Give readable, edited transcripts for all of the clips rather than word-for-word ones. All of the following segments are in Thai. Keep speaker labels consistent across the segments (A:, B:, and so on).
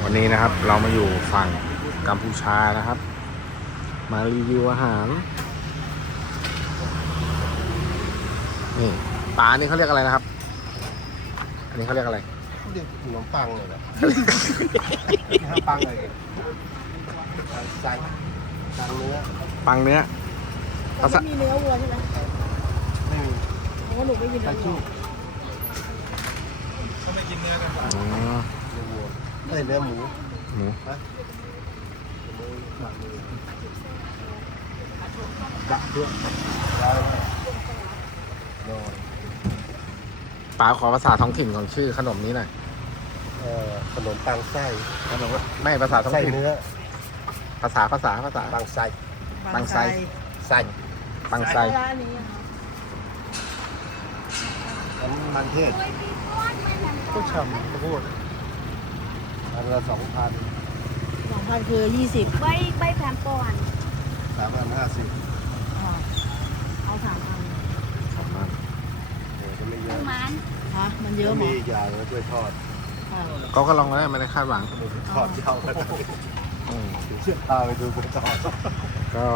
A: วันนี้นะครับเรามาอยู่ฝั่งกัมพูชานะครับมารีวิวอาหารนี่ปลานี่เขาเรียกอะไรนะครับอันนี้เขาเรียกอะไร
B: เรียกขนมปังเลยแหละขนมปังเลยสั่งเนื้อ
A: ปังเนื้อ
C: ภาษามีเนื้อวัวใช่ไหม
B: ไม่มี
C: เพราะว่าหนูไม่กินเนื้อวัว
B: ก็ไม่กินเนื้อกันเนื้อวัวเนื้อหมูนะดักเพื่อน
A: ปลาขอภาษาท้องถิ่นของชื่อขนมนี้หน่อย
B: ขนมปังไส้
A: ขนมไม่ภาษาท้องถิ่น
B: เนื้อ
A: ภาษา
B: ปังไส้
A: ปังไส้
B: ไส้
A: ปังไส้
B: มันเทศก็ฉ่ำข้าวโพดอันละ2,000
C: คือ20
D: ใบแผ่นก่อน
B: 3,050
C: เอา3,000
B: จะไม่เยอะ
C: มันเยอะมั้ย
B: มีอย่างแล้วช่วยทอด
A: ก็ลองได้ไม่ได้คาดหวัง
B: ทอดเท่ากันเชื่อพาไปดูกันต่อ
A: ก็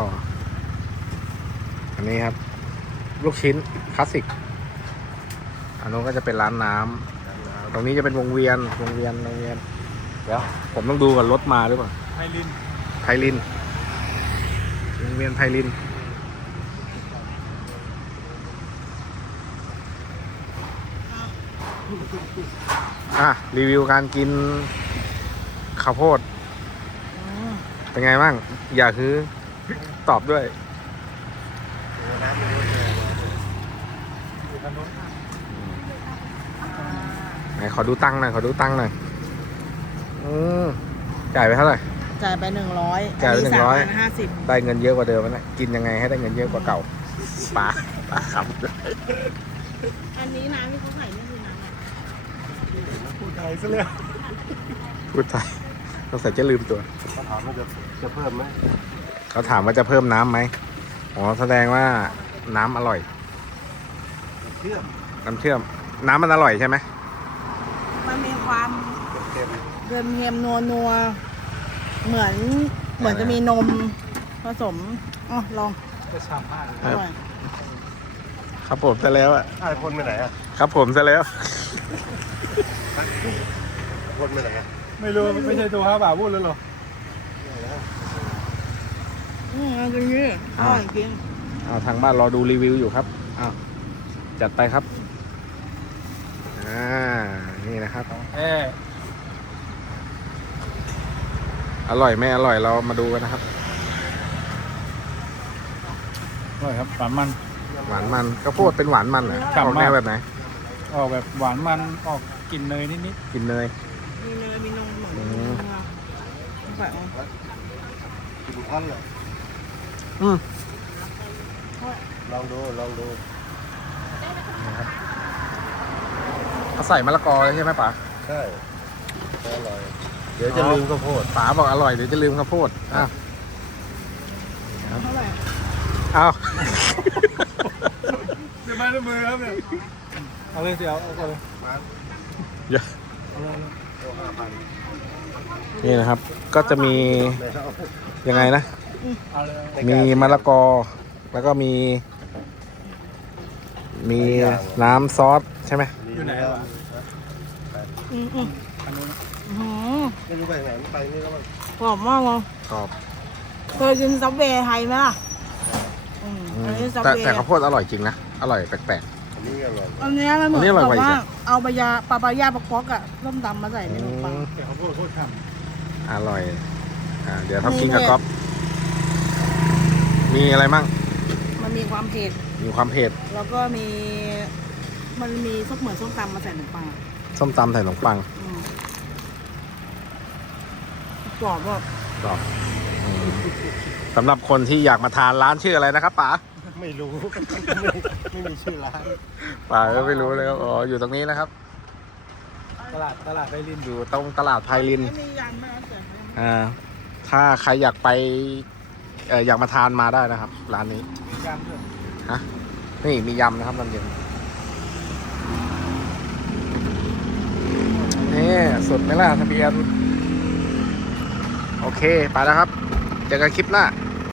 A: อันนี้ครับลูกชิ้นคลาสสิกอันนู้นก็จะเป็นร้านน้ำตรงนี้จะเป็นวงเวียนเดี๋ยวผมต้องดูก่อนรถมาหรือเปล่าไพลินวงเวียนไพลินรีวิวการกินข้าวโพดเป็นไงบ้างอย่าคือตอบด้วยไหนขอดูตังค์หน่อยจ่ายไปเท่าไหร่
C: จ่ายไป100
A: จ่ายไป
C: 150
A: ได้เงินเยอะกว่าเดิมนะกินยังไงให้ได้เงินเยอะกว่าเก่าปลาขับ
C: อันนี้น้ำที่เขาใส่นี่คือน้ำอะไร
B: พูดไทยซะเลย
A: พูดไทยต้องใส่จะลืมตัว
B: เขาถามว่าจะเพิ่มไหม
A: เขาถามว่าจะเพิ่มน้ำไหมอ๋อแสดงว่าน้ำอร่อยน้ำเชื่อมน้ำมันอร่อยใช่ไหม
C: มันมีความเค็มนัวเหมือนจะมีนมผสมลอง
B: จะฉ่ำมาก
C: อร่อย
A: ครับผมซะแล้วอ่ะ
B: พ่นไปไหนอ่ะ
A: ครับผมซะแล้ว
B: พ่นไปไหน
E: ไม่รู้ไม่ใช่ตัว5 บาทพูดแล้วหรอ
C: จริงดิอร่อยจริง
A: ทางบ้านรอดูรีวิวอยู่ครับจัดไปครับนี่นะครับอร่อยไม่อร่อยเรามาดูกันนะครับ
E: อร่อยครับหวานมัน
A: ข้าวโพดเป็นหวานมันเหรอออกแนวแบบไหน
E: ออกแบบหวานมันออกกลิ่นเนยนิด
A: กลิ่นเนย
C: มีนมเหมือน
B: กินท่านเลยลองดู
A: เขาใส่มะละกอเลยใช่ไหมป๋า
B: ใช่อร่อยเดี๋ยวจะลืมข้าวโพด
A: ป๋าบอกอร่อยเดี๋ยวจะลืมข้าวโพด
C: เท่าไหร่
E: เดี๋ยวมาด้วยมือครับเนี่ยเอาเลยเดี๋ยวเอาเลย
A: เยอะนี่นะครับก็จะมียังไงนะมีมะละกอแล้วก็มีน้ำซอสใช่ไหม
E: อยู่ไหนวะ
B: ไม่รู้ไปไหนไปนี่แล้วมัน
C: กรอบมากเลย
A: กรอบ
C: เคยกินซับเวย์ไทยไหมล่ะ
A: แต่ข้าวโพดอร่อยจริงนะอร่อยแปลก
B: ๆอันนี้อร่อย
C: อันนี้มันเหมือนแบบว่าเอาปลาย่าประกอบอะต้มตำมาใส่ในขนมปัง
E: แต่ข้าวโพดโคตรฉ่
A: ำอร่อยเดี๋ยวทำกินกับก๊อฟมีอะไรมั่ง
C: มันมีความเผ็ดแล้วก็มันมีเหมือนส้มตำมาใส่ขนมปัง
A: ส้มตำใส่ขนมปัง
C: กรอบ
A: สำหรับคนที่อยากมาทานร้านชื่ออะไรนะครับป๋า
B: ไม่รู้ไม่มีชื่อร้าน
A: ป๋าก็ไม่รู้เลยครับอยู่ตรงนี้นะครับ
E: ตลาดไพลิน
A: อยู่ตรงตลาดไพลินถ้าใครอยากไปอยากมาทานมาได้นะครับร้านนี้
E: มียำด้วย
A: นี่มียำนะครับตอนเย็นนี่สุดไหมล่ะทะเบียนเค ไปแล้วครับ เจอกันคลิปหน้า